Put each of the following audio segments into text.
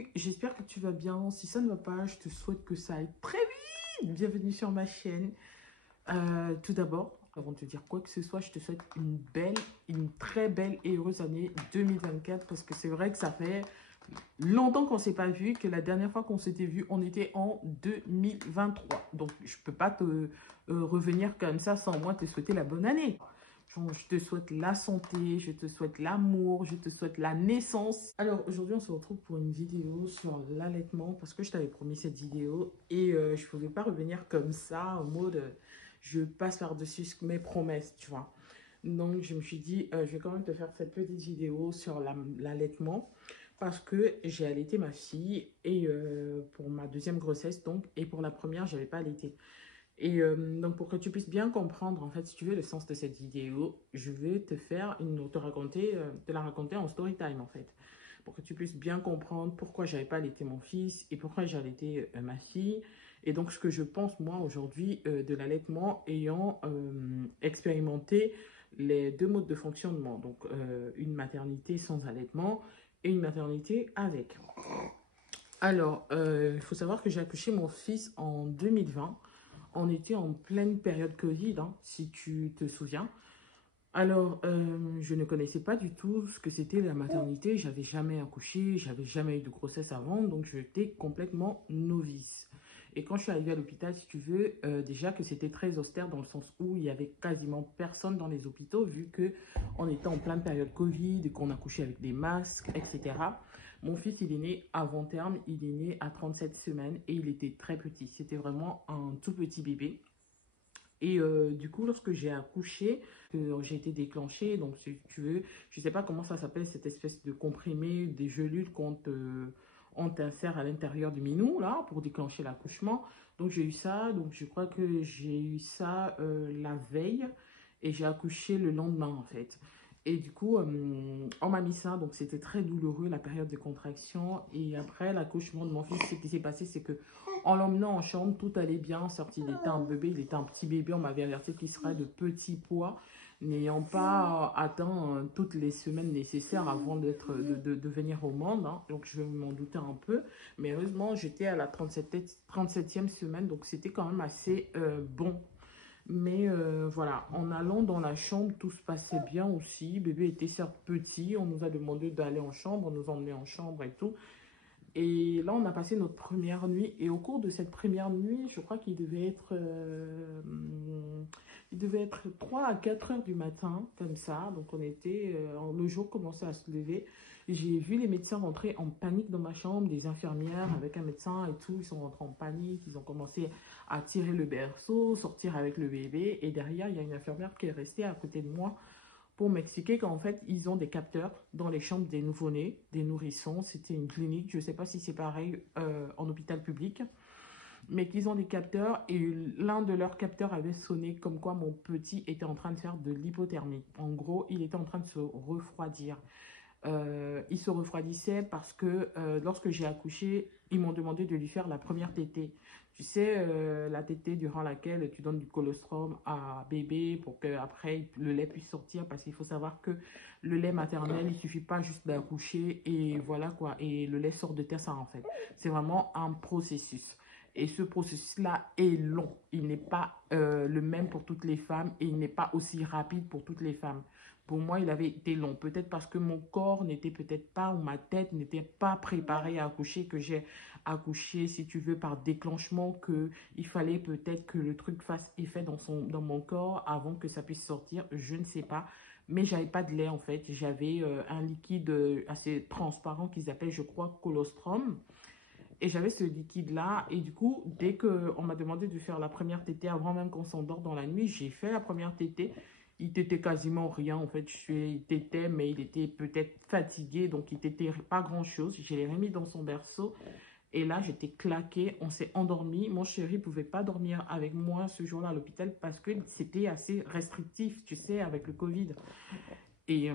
Salut, j'espère que tu vas bien. Si ça ne va pas, je te souhaite que ça aille très vite. Bienvenue sur ma chaîne. Tout d'abord, avant de te dire quoi que ce soit, je te souhaite une très belle et heureuse année 2024 parce que c'est vrai que ça fait longtemps qu'on ne s'est pas vu, que la dernière fois qu'on s'était vu, on était en 2023. Donc, je ne peux pas te revenir comme ça sans moi te souhaiter la bonne année. Genre, je te souhaite la santé, je te souhaite l'amour, je te souhaite la naissance. Alors, aujourd'hui, on se retrouve pour une vidéo sur l'allaitement parce que je t'avais promis cette vidéo et je ne pouvais pas revenir comme ça en mode je passe par-dessus mes promesses, tu vois. Donc, je me suis dit, je vais quand même te faire cette petite vidéo sur l'allaitement parce que j'ai allaité ma fille et pour ma deuxième grossesse, donc, et pour la première, je n'avais pas allaité. Et donc, pour que tu puisses bien comprendre, en fait, si tu veux, le sens de cette vidéo, je vais te la raconter en story time, en fait. Pour que tu puisses bien comprendre pourquoi j'avais pas allaité mon fils et pourquoi j'ai allaité ma fille. Et donc, ce que je pense, moi, aujourd'hui, de l'allaitement, ayant expérimenté les deux modes de fonctionnement. Donc, une maternité sans allaitement et une maternité avec. Alors, il faut savoir que j'ai accouché mon fils en 2020. On était en pleine période Covid, hein, si tu te souviens. Alors, je ne connaissais pas du tout ce que c'était la maternité. J'avais jamais accouché, j'avais jamais eu de grossesse avant, donc j'étais complètement novice. Et quand je suis arrivée à l'hôpital, si tu veux, déjà que c'était très austère dans le sens où il y avait quasiment personne dans les hôpitaux, vu que on était en pleine période Covid, et qu'on accouchait avec des masques, etc. Mon fils, il est né avant terme, il est né à 37 semaines et il était très petit. C'était vraiment un tout petit bébé. Et du coup, lorsque j'ai accouché, j'ai été déclenchée, donc si tu veux, je ne sais pas comment ça s'appelle, cette espèce de comprimé, des gelules on t'insère à l'intérieur du minou, là, pour déclencher l'accouchement. Donc j'ai eu ça, donc je crois que j'ai eu ça la veille et j'ai accouché le lendemain, en fait. Et du coup, on m'a mis ça, donc c'était très douloureux, la période de contraction. Et après l'accouchement de mon fils, ce qui s'est passé, c'est que en l'emmenant en chambre, tout allait bien. Certes, il était un bébé, il était un petit bébé. On m'avait averti qu'il serait de petit poids, n'ayant pas atteint toutes les semaines nécessaires avant de venir au monde, hein. Donc, je m'en doutais un peu. Mais heureusement, j'étais à la 37e semaine, donc c'était quand même assez bon. Mais voilà, en allant dans la chambre, tout se passait bien aussi. Bébé était certes petit, on nous a demandé d'aller en chambre, on nous a emmenés en chambre et tout. Et là, on a passé notre première nuit. Et au cours de cette première nuit, je crois il devait être 3 à 4 heures du matin, comme ça. Donc, le jour commençait à se lever. J'ai vu les médecins rentrer en panique dans ma chambre, des infirmières avec un médecin et tout. Ils sont rentrés en panique. Ils ont commencé à tirer le berceau, sortir avec le bébé. Et derrière, il y a une infirmière qui est restée à côté de moi pour m'expliquer qu'en fait, ils ont des capteurs dans les chambres des nouveau-nés, des nourrissons. C'était une clinique, je ne sais pas si c'est pareil en hôpital public, mais qu'ils ont des capteurs et l'un de leurs capteurs avait sonné comme quoi mon petit était en train de faire de l'hypothermie. En gros, il était en train de se refroidir. Il se refroidissait parce que lorsque j'ai accouché, ils m'ont demandé de lui faire la première tétée. Tu sais, la tétée durant laquelle tu donnes du colostrum à bébé pour qu'après le lait puisse sortir. Parce qu'il faut savoir que le lait maternel, il ne suffit pas juste d'accoucher et voilà quoi. Et le lait sort de terre, ça en fait. C'est vraiment un processus. Et ce processus-là est long. Il n'est pas le même pour toutes les femmes et il n'est pas aussi rapide pour toutes les femmes. Pour moi, il avait été long. Peut-être parce que mon corps n'était peut-être pas, ou ma tête n'était pas préparée à accoucher, que j'ai accouché, si tu veux, par déclenchement, qu'il fallait peut-être que le truc fasse effet dans mon corps avant que ça puisse sortir. Je ne sais pas. Mais j'avais pas de lait, en fait. J'avais un liquide assez transparent qu'ils appellent, je crois, colostrum. Et j'avais ce liquide-là. Et du coup, dès qu'on m'a demandé de faire la première tétée, avant même qu'on s'endort dans la nuit, j'ai fait la première tétée. Il t'était quasiment rien. En fait, il t'était, mais il était peut-être fatigué. Donc, il t'était pas grand-chose. Je l'ai remis dans son berceau. Et là, j'étais claquée. On s'est endormi. Mon chéri ne pouvait pas dormir avec moi ce jour-là à l'hôpital parce que c'était assez restrictif, tu sais, avec le Covid. Et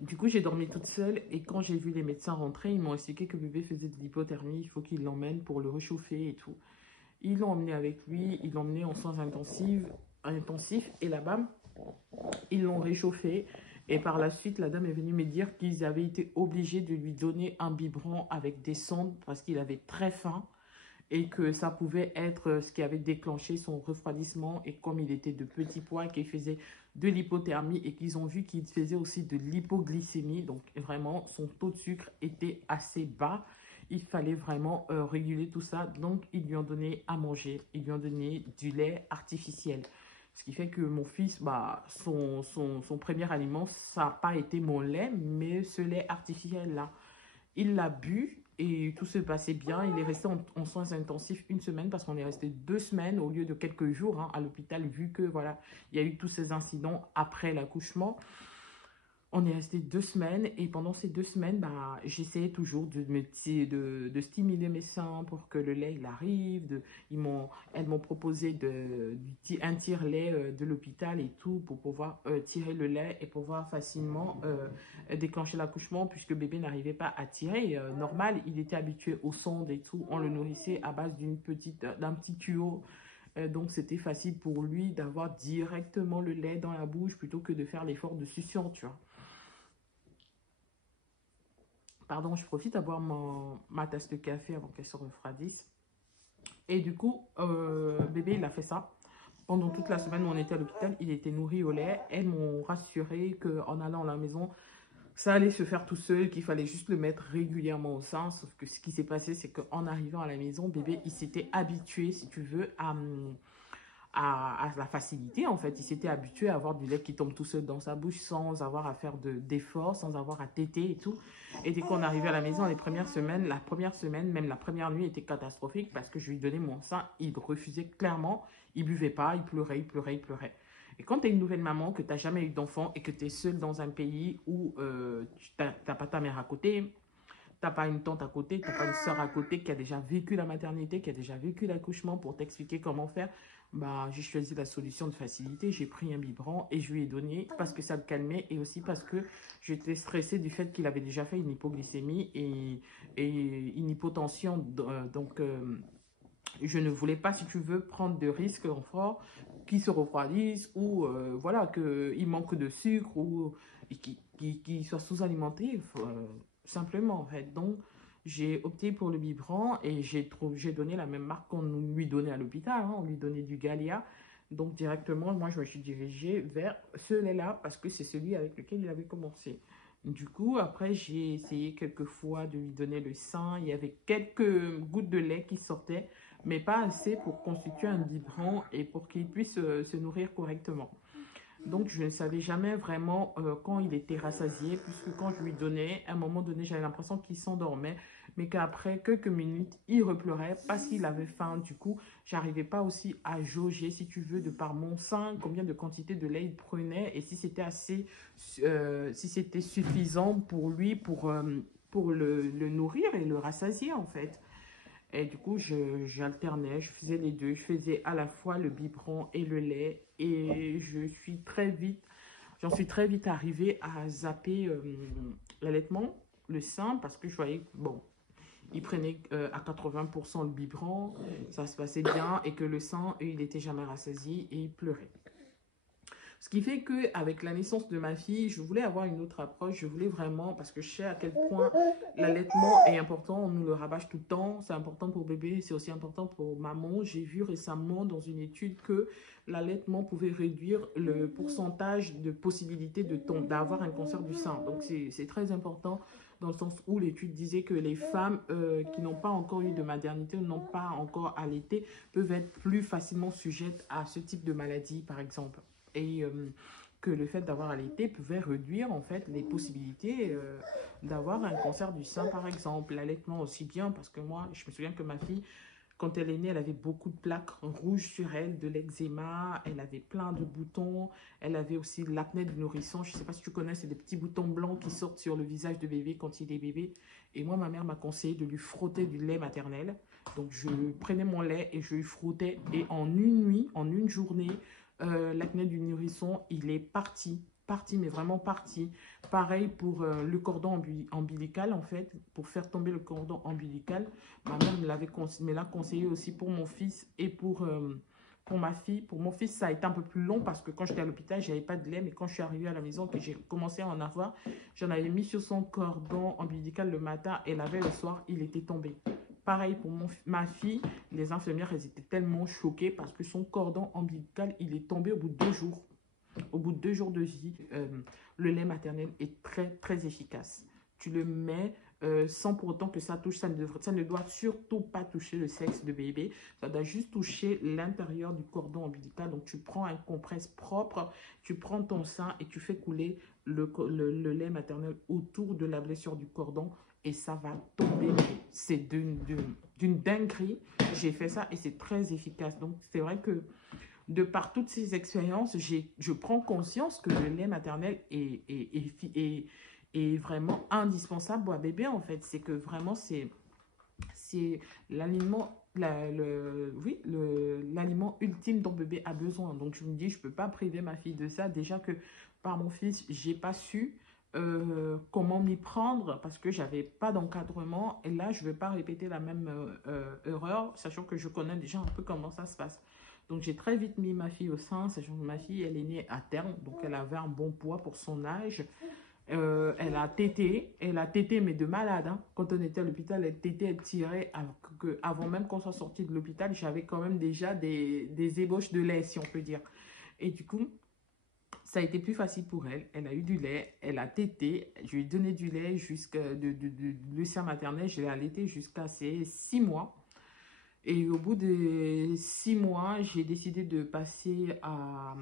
du coup, j'ai dormi toute seule et quand j'ai vu les médecins rentrer, ils m'ont expliqué que le bébé faisait de l'hypothermie, il faut qu'ils l'emmènent pour le réchauffer et tout. Ils l'ont emmené avec lui, ils l'ont emmené en soins intensifs et là-bas, ils l'ont réchauffé Et par la suite, la dame est venue me dire qu'ils avaient été obligés de lui donner un biberon avec des sondes parce qu'il avait très faim et que ça pouvait être ce qui avait déclenché son refroidissement. Et comme il était de petit poids, qu'il faisait de l'hypothermie et qu'ils ont vu qu'il faisait aussi de l'hypoglycémie, donc vraiment son taux de sucre était assez bas. Il fallait vraiment réguler tout ça. Donc, ils lui ont donné à manger. Ils lui ont donné du lait artificiel. Ce qui fait que mon fils, bah, son premier aliment, ça n'a pas été mon lait, mais ce lait artificiel-là. Il l'a bu et tout se passait bien. Il est resté en soins intensifs une semaine parce qu'on est resté 2 semaines au lieu de quelques jours hein, à l'hôpital vu que voilà, il y a eu tous ces incidents après l'accouchement. On est resté 2 semaines et pendant ces 2 semaines, bah, j'essayais toujours de stimuler mes seins pour que le lait il arrive. Elles m'ont proposé un tire-lait de l'hôpital et tout pour pouvoir tirer le lait et pouvoir facilement déclencher l'accouchement puisque bébé n'arrivait pas à tirer. Normal, il était habitué aux sondes et tout. On le nourrissait à base d'un petit tuyau. Donc c'était facile pour lui d'avoir directement le lait dans la bouche plutôt que de faire l'effort de succion, tu vois. Pardon, je profite à boire ma tasse de café avant qu'elle se refroidisse. Et du coup, bébé, il a fait ça. Pendant toute la semaine où on était à l'hôpital, il était nourri au lait. Elles m'ont rassuré qu'en allant à la maison, ça allait se faire tout seul, qu'il fallait juste le mettre régulièrement au sein. Sauf que ce qui s'est passé, c'est qu'en arrivant à la maison, bébé, il s'était habitué, si tu veux, à la facilité en fait. Il s'était habitué à avoir du lait qui tombe tout seul dans sa bouche sans avoir à faire d'efforts, sans avoir à téter et tout. Et dès qu'on arrivait à la maison les premières semaines, même la première nuit était catastrophique parce que je lui donnais mon sein, il refusait clairement, il buvait pas, il pleurait, il pleurait, il pleurait. Et quand tu es une nouvelle maman, que tu n'as jamais eu d'enfant et que tu es seule dans un pays où tu n'as pas ta mère à côté, t'as pas une tante à côté, t'as pas une soeur à côté qui a déjà vécu la maternité, qui a déjà vécu l'accouchement pour t'expliquer comment faire, bah, j'ai choisi la solution de facilité. J'ai pris un biberon et je lui ai donné parce que ça le calmait et aussi parce que j'étais stressée du fait qu'il avait déjà fait une hypoglycémie et une hypotension. Donc, je ne voulais pas, si tu veux, prendre de risques enfants qui se refroidissent ou voilà, qu'il manque de sucre ou qui soient sous-alimentés, simplement en fait. Donc, j'ai opté pour le biberon et j'ai donné la même marque qu'on lui donnait à l'hôpital. Hein. On lui donnait du Gallia. Donc, directement, moi, je me suis dirigée vers ce lait-là parce que c'est celui avec lequel il avait commencé. Du coup, après, j'ai essayé quelques fois de lui donner le sein. Il y avait quelques gouttes de lait qui sortaient, mais pas assez pour constituer un biberon et pour qu'il puisse se nourrir correctement. Donc, je ne savais jamais vraiment quand il était rassasié, puisque quand je lui donnais, à un moment donné, j'avais l'impression qu'il s'endormait, mais qu'après quelques minutes, il repleurait parce qu'il avait faim. Du coup, j'arrivais pas aussi à jauger, si tu veux, de par mon sein, combien de quantité de lait il prenait et si c'était si c'était suffisant pour lui pour le nourrir et le rassasier, en fait. Et du coup, j'alternais, je faisais les deux. Je faisais à la fois le biberon et le lait. Et j'en suis très vite arrivée à zapper l'allaitement, le sein, parce que je voyais, bon, il prenait à 80% le biberon, ça se passait bien, et que le sein, il n'était jamais rassasié et il pleurait. Ce qui fait qu'avec la naissance de ma fille, je voulais avoir une autre approche. Je voulais vraiment, parce que je sais à quel point l'allaitement est important. On nous le rabâche tout le temps. C'est important pour bébé, c'est aussi important pour maman. J'ai vu récemment dans une étude que l'allaitement pouvait réduire le pourcentage de possibilité d'avoir un cancer du sein. Donc, c'est très important dans le sens où l'étude disait que les femmes qui n'ont pas encore eu de maternité ou n'ont pas encore allaité peuvent être plus facilement sujettes à ce type de maladie, par exemple. Et que le fait d'avoir allaité pouvait réduire en fait les possibilités d'avoir un cancer du sein par exemple. L'allaitement aussi bien parce que moi je me souviens que ma fille quand elle est née elle avait beaucoup de plaques rouges sur elle, de l'eczéma, elle avait plein de boutons, elle avait aussi l'acné du nourrisson, je ne sais pas si tu connais, c'est des petits boutons blancs qui sortent sur le visage de bébé quand il est bébé et moi ma mère m'a conseillé de lui frotter du lait maternel. Donc je prenais mon lait et je lui frottais et en une nuit, en une journée, l'acné du nourrisson, il est parti, mais vraiment parti. Pareil pour le cordon ombilical, en fait, pour faire tomber le cordon ombilical. Ma mère me l'a conseillé aussi pour mon fils et pour ma fille. Pour mon fils, ça a été un peu plus long parce que quand j'étais à l'hôpital, j'avais pas de lait. Mais quand je suis arrivée à la maison, que j'ai commencé à en avoir, j'en avais mis sur son cordon ombilical le matin et la veille le soir, il était tombé. Pareil pour ma fille, les infirmières, elles étaient tellement choquées parce que son cordon ombilical, il est tombé au bout de 2 jours. Au bout de 2 jours de vie, le lait maternel est très, très efficace. Tu le mets sans pour autant que ça touche, ça ne doit surtout pas toucher le sexe de bébé, ça doit juste toucher l'intérieur du cordon ombilical. Donc tu prends un compresse propre, tu prends ton sein et tu fais couler le lait maternel autour de la blessure du cordon et ça va tomber. C'est d'une dinguerie. J'ai fait ça et c'est très efficace. Donc c'est vrai que de par toutes ces expériences, je prends conscience que le lait maternel est vraiment indispensable pour un bébé, en fait. C'est que vraiment, c'est l'aliment oui, l'aliment ultime dont bébé a besoin. Donc, je me dis, je ne peux pas priver ma fille de ça. Déjà que par mon fils, je n'ai pas su comment m'y prendre parce que j'avais pas d'encadrement. Et là, je ne vais pas répéter la même erreur, sachant que je connais déjà un peu comment ça se passe. Donc, j'ai très vite mis ma fille au sein, sachant que ma fille, elle est née à terme. Donc, elle avait un bon poids pour son âge. Elle a tété, mais de malade. Hein. Quand on était à l'hôpital, elle tétait, elle tirait. Avant même qu'on soit sorti de l'hôpital, j'avais quand même déjà des ébauches de lait, si on peut dire. Et du coup, ça a été plus facile pour elle. Elle a eu du lait, elle a tété. Je lui ai donné du lait jusqu'à le sein maternel. Je l'ai allaité jusqu'à ses 6 mois. Et au bout de 6 mois, j'ai décidé de passer à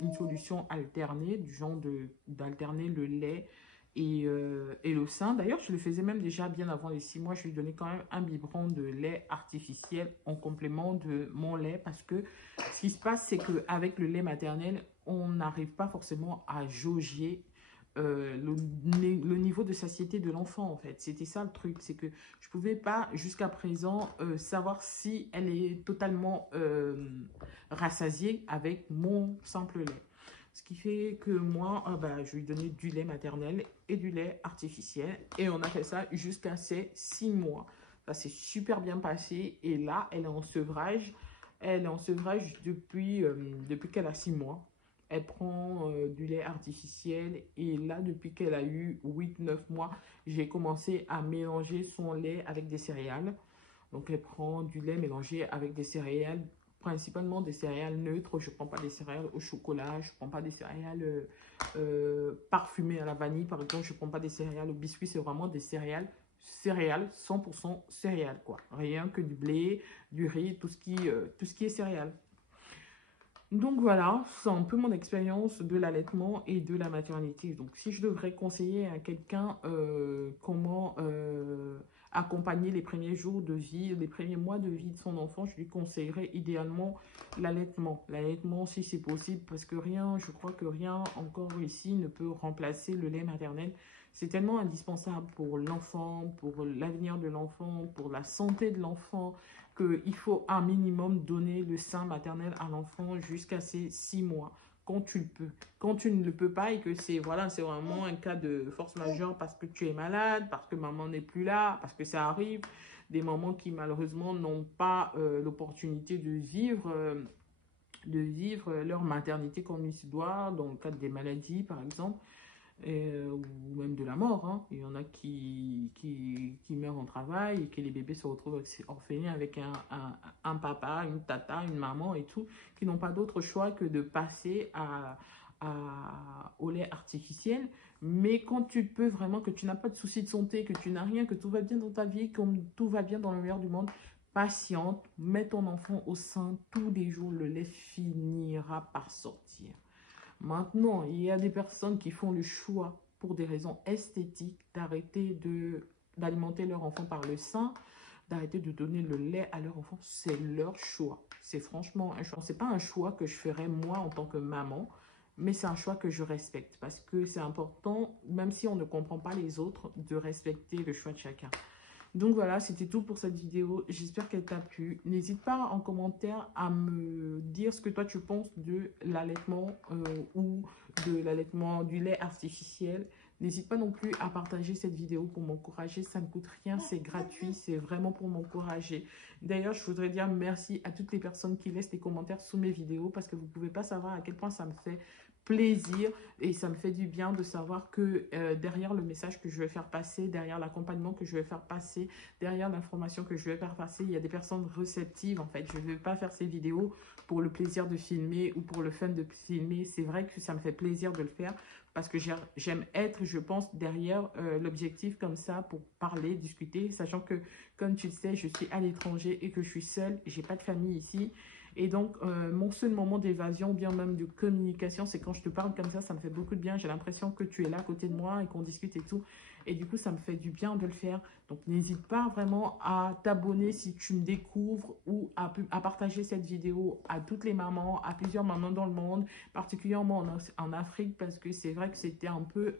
une solution alternée, du genre d'alterner le lait et le sein. D'ailleurs, je le faisais même déjà bien avant les 6 mois. Je lui donnais quand même un biberon de lait artificiel en complément de mon lait parce que ce qui se passe, c'est qu'avec le lait maternel, on n'arrive pas forcément à jauger le niveau de satiété de l'enfant, en fait. C'était ça le truc, c'est que je ne pouvais pas jusqu'à présent savoir si elle est totalement rassasiée avec mon simple lait. Ce qui fait que moi, je lui donnais du lait maternel et du lait artificiel. Et on a fait ça jusqu'à ses 6 mois. Ça s'est super bien passé. Et là, elle est en sevrage. Elle est en sevrage depuis qu'elle a 6 mois. Elle prend du lait artificiel et là, depuis qu'elle a eu 8 9 mois, j'ai commencé à mélanger son lait avec des céréales. Donc, elle prend du lait mélangé avec des céréales, principalement des céréales neutres. Je ne prends pas des céréales au chocolat, je ne prends pas des céréales parfumées à la vanille, par exemple. Je ne prends pas des céréales au biscuit, c'est vraiment des céréales 100% céréales, quoi. Rien que du blé, du riz, tout ce qui est céréales. Donc voilà, c'est un peu mon expérience de l'allaitement et de la maternité. Donc si je devrais conseiller à quelqu'un comment accompagner les premiers jours de vie, les premiers mois de vie de son enfant, je lui conseillerais idéalement l'allaitement. L'allaitement si c'est possible, parce que rien, je crois que rien encore ici ne peut remplacer le lait maternel. C'est tellement indispensable pour l'enfant, pour l'avenir de l'enfant, pour la santé de l'enfant, qu'il faut un minimum donner le sein maternel à l'enfant jusqu'à ses 6 mois, quand tu le peux. Quand tu ne le peux pas et que c'est vraiment un cas de force majeure parce que tu es malade, parce que maman n'est plus là, parce que ça arrive, des mamans qui malheureusement n'ont pas l'opportunité de vivre leur maternité comme il se doit, dans le cadre des maladies par exemple. Ou même de la mort. Hein. Il y en a qui meurent en travail et que les bébés se retrouvent orphelins avec un papa, une tata, une maman et tout, qui n'ont pas d'autre choix que de passer au lait artificiel. Mais quand tu peux vraiment, que tu n'as pas de soucis de santé, que tu n'as rien, que tout va bien dans ta vie, comme tout va bien dans le meilleur du monde, patiente, mets ton enfant au sein tous les jours, le lait finira par sortir. Maintenant, il y a des personnes qui font le choix, pour des raisons esthétiques, d'arrêter d'alimenter leur enfant par le sein, d'arrêter de donner le lait à leur enfant. C'est leur choix. C'est franchement un choix. Ce n'est pas un choix que je ferais moi en tant que maman, mais c'est un choix que je respecte. Parce que c'est important, même si on ne comprend pas les autres, de respecter le choix de chacun. Donc voilà, c'était tout pour cette vidéo. J'espère qu'elle t'a plu. N'hésite pas en commentaire à me dire ce que toi tu penses de l'allaitement ou de l'allaitement du lait artificiel. N'hésite pas non plus à partager cette vidéo pour m'encourager. Ça ne coûte rien, c'est gratuit, c'est vraiment pour m'encourager. D'ailleurs, je voudrais dire merci à toutes les personnes qui laissent des commentaires sous mes vidéos parce que vous ne pouvez pas savoir à quel point ça me fait plaisir et ça me fait du bien de savoir que derrière le message que je vais faire passer, derrière l'accompagnement que je vais faire passer, derrière l'information que je vais faire passer, il y a des personnes réceptives en fait. Je ne vais pas faire ces vidéos pour le plaisir de filmer ou pour le fun de filmer. C'est vrai que ça me fait plaisir de le faire parce que j'aime être, je pense, derrière l'objectif comme ça pour parler, discuter, sachant que, comme tu le sais, je suis à l'étranger et que je suis seule, j'ai pas de famille ici. Et donc, mon seul moment d'évasion, bien même de communication, c'est quand je te parle comme ça me fait beaucoup de bien. J'ai l'impression que tu es là à côté de moi et qu'on discute et tout. Et du coup, ça me fait du bien de le faire. Donc, n'hésite pas vraiment à t'abonner si tu me découvres ou à partager cette vidéo à toutes les mamans, à plusieurs mamans dans le monde, particulièrement en Afrique, parce que c'est vrai que c'était un peu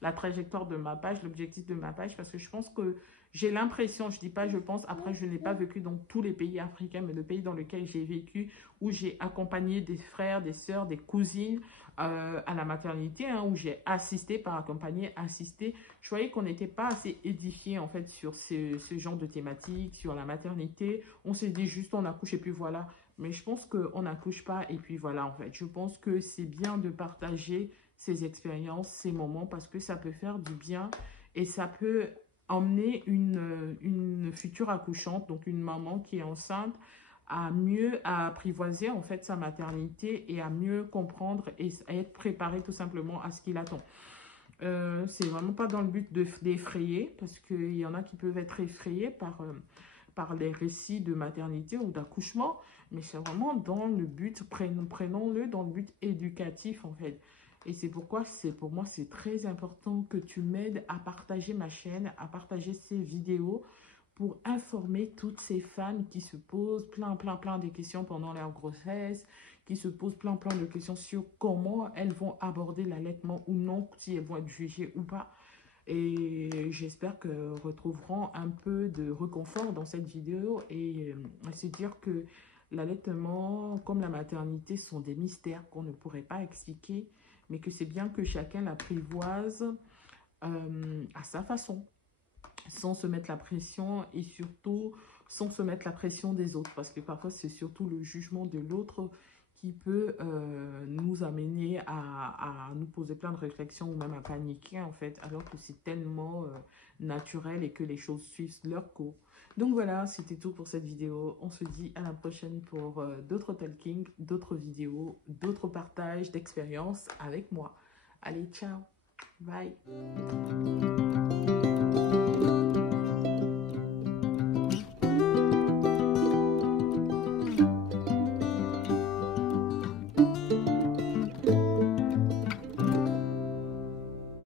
la trajectoire de ma page, l'objectif de ma page, parce que je pense que j'ai l'impression, je dis pas je pense, après je n'ai pas vécu dans tous les pays africains, mais le pays dans lequel j'ai vécu, où j'ai accompagné des frères, des sœurs, des cousines à la maternité, hein, où j'ai assisté, par accompagner, assisté, je voyais qu'on n'était pas assez édifié en fait sur ce genre de thématique, sur la maternité. On s'est dit juste on accouche et puis voilà. Mais je pense qu'on n'accouche pas et puis voilà en fait. Je pense que c'est bien de partager ces expériences, ces moments, parce que ça peut faire du bien et ça peut emmener une future accouchante, donc une maman qui est enceinte, à mieux apprivoiser en fait sa maternité et à mieux comprendre et à être préparée tout simplement à ce qui l'attend. C'est vraiment pas dans le but d'effrayer, parce qu'il y en a qui peuvent être effrayés par les récits de maternité ou d'accouchement, mais c'est vraiment dans le but, prenons-le dans le but éducatif en fait. Et c'est pourquoi pour moi c'est très important que tu m'aides à partager ma chaîne, à partager ces vidéos pour informer toutes ces femmes qui se posent plein de questions pendant leur grossesse, qui se posent plein de questions sur comment elles vont aborder l'allaitement ou non, si elles vont être jugées ou pas. Et j'espère que retrouveront un peu de réconfort dans cette vidéo et se dire que l'allaitement, comme la maternité, sont des mystères qu'on ne pourrait pas expliquer, mais que c'est bien que chacun l'apprivoise à sa façon, sans se mettre la pression et surtout sans se mettre la pression des autres. Parce que parfois, c'est surtout le jugement de l'autre qui peut nous amener à nous poser plein de réflexions ou même à paniquer en fait, alors que c'est tellement naturel et que les choses suivent leur cours. Donc voilà, c'était tout pour cette vidéo. On se dit à la prochaine pour d'autres talking, d'autres vidéos, d'autres partages d'expériences avec moi. Allez, ciao, bye.